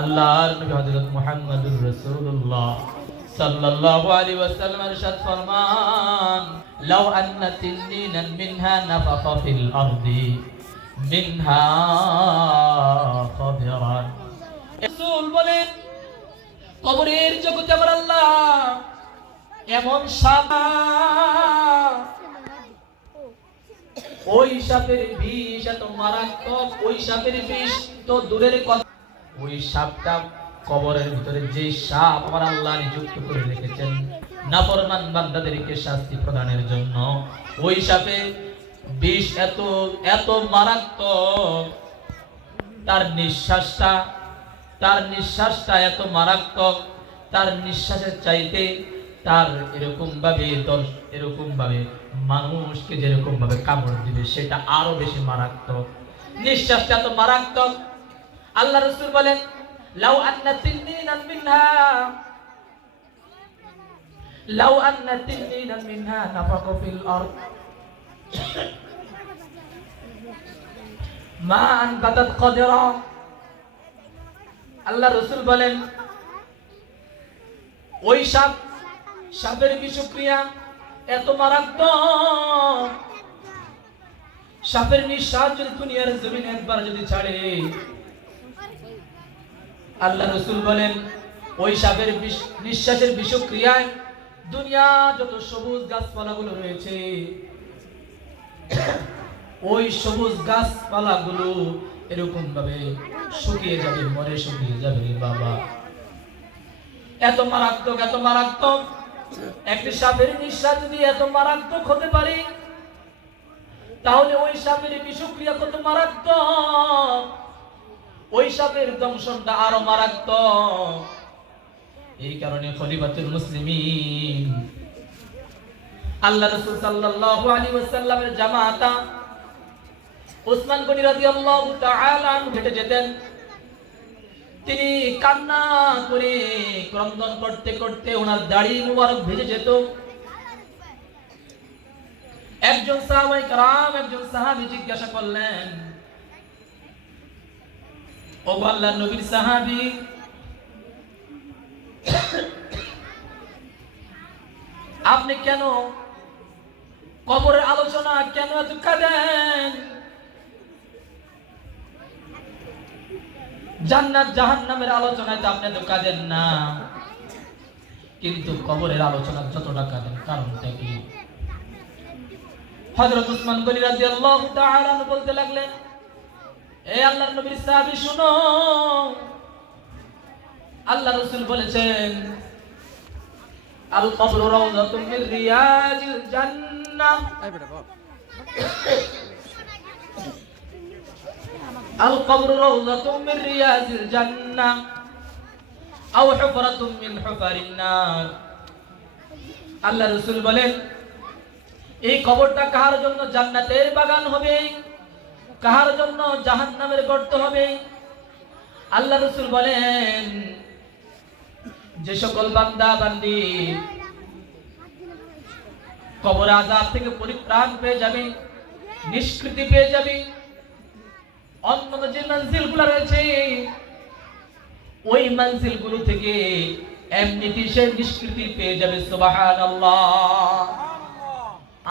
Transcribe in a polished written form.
আল্লাহর নবী হযরত মুহাম্মদুর রাসূলুল্লাহ সাল্লাল্লাহু আলাইহি ওয়াসাল্লাম ইরশাদ ফরমান, লাউ আন্না তিননিনান মিনহা নাফাখা ফিল আরদি মিনহা খাদিরান। রাসূল বলেন, কবরের জগতে আমার আল্লাহ এমন সাপ, ওই সাপের বিষ এত মারাত্মক, ওই সাপের বিষ তো দূরের কথা, ওই সাপটা কবরের ভিতরে যে সাপ আমার আল্লাহ নিযুক্ত করে রেখেছেন নাফরমান বান্দাদেরকে শাস্তি প্রদানের জন্য, ওই সাপের বিষ এত এত মারাত্মক, তার নিঃশ্বাসটা এত মারাত্মক, তার নিঃশ্বাসের চাইতে তার এরকম ভাবে মানুষকে যেরকম ভাবে কামড় দিবে সেটা আরো বেশি মারাত্মক, নিঃশ্বাসটা এত মারাত্মক। আল্লাহ রাসূল বলেন, লাউ আন্না তিননিনান মিনহা নাফাকা ফিল আরদ মা আনবাতাত কাদিরা। আল্লাহ রাসূল বলেন, ওই সাপের বিষক্রিয়া এত মারাত্মক, সাপের নিঃশ্বাস যদি দুনিয়ার জমিনে একবার যদি ছাড়ে, আল্লাহ রাসূল বলেন ওই সাপের নিঃশ্বাসের বিষক্রিয়ায় দুনিয়া যত সবুজ গাছপালাগুলো রয়েছে, ওই সবুজ গাছপালাগুলো এরকম ভাবে শুকিয়ে যাবে, মরে শুকিয়ে যাবে বাবা। এত মারাত্মক, এত মারাত্মক। একটি সাপের নিঃশ্বাস যদি এত মারাত্মক হতে পারে, তাহলে ওই সাপের বিষক্রিয়া কত মারাত্মক, ওই সাপের দংশনটা আরো মারাত্মক। এই কারণে খলিফাতুল মুসলিমিন আল্লাহ রাসূল সাল্লাল্লাহু আলাইহি ওয়াসাল্লামের জামাতা উসমান গনি রাদিয়াল্লাহু তাআলা আনহু হেঁটে যেতেন। তিনি কান্না করে ক্রন্দন করতে করতে ওনার দাড়ি মুবারক ভিজে যেত। একজন সাহাবায়ে কেরাম, একজন সাহাবী জিজ্ঞাসা করলেন, ও আল্লাহর নবীর সাহাবী, আপনি কেন কবরের আলোচনা কেন এত কাঁদেন? জান্নাত জাহান্নামের আলোচনায় তো আপনি তো কাঁদেন না, কিন্তু কবরের আলোচনা যতটা কাঁদেন কারণটা কি? হযরত উসমান গনি রাদিয়াল্লাহু তাআলা আনহু বলতে লাগলেন, এ আল্লাহর নবীর সাহাবী শুনো, আল্লাহ রাসূল বলেছেন, আল কবরু রাউযাতুম মিন রিয়াজিল জান্নাহ, আল কবরু রাউযাতুম মিন রিয়াজিল জান্নাহ আও হুফরাতুম মিন হুফারিন নার। আল্লাহ রাসূল বলেন, এই কবরটা কার জন্য জান্নাতের বাগান হবে, কার জন্য জাহান্নামের গর্ত হবে। আল্লাহ রাসূল বলেন, যে সকল বান্দা বান্দি কবর আযাব থেকে পরিত্রাণ পেয়ে যাবে, নিষ্কৃতি পেয়ে যাবে, অন্যান্য যে মঞ্জিলগুলো রয়েছে ওই মঞ্জিলগুলো থেকে এমনিতেই সে নিষ্কৃতি পেয়ে যাবে। সুবহানাল্লাহ।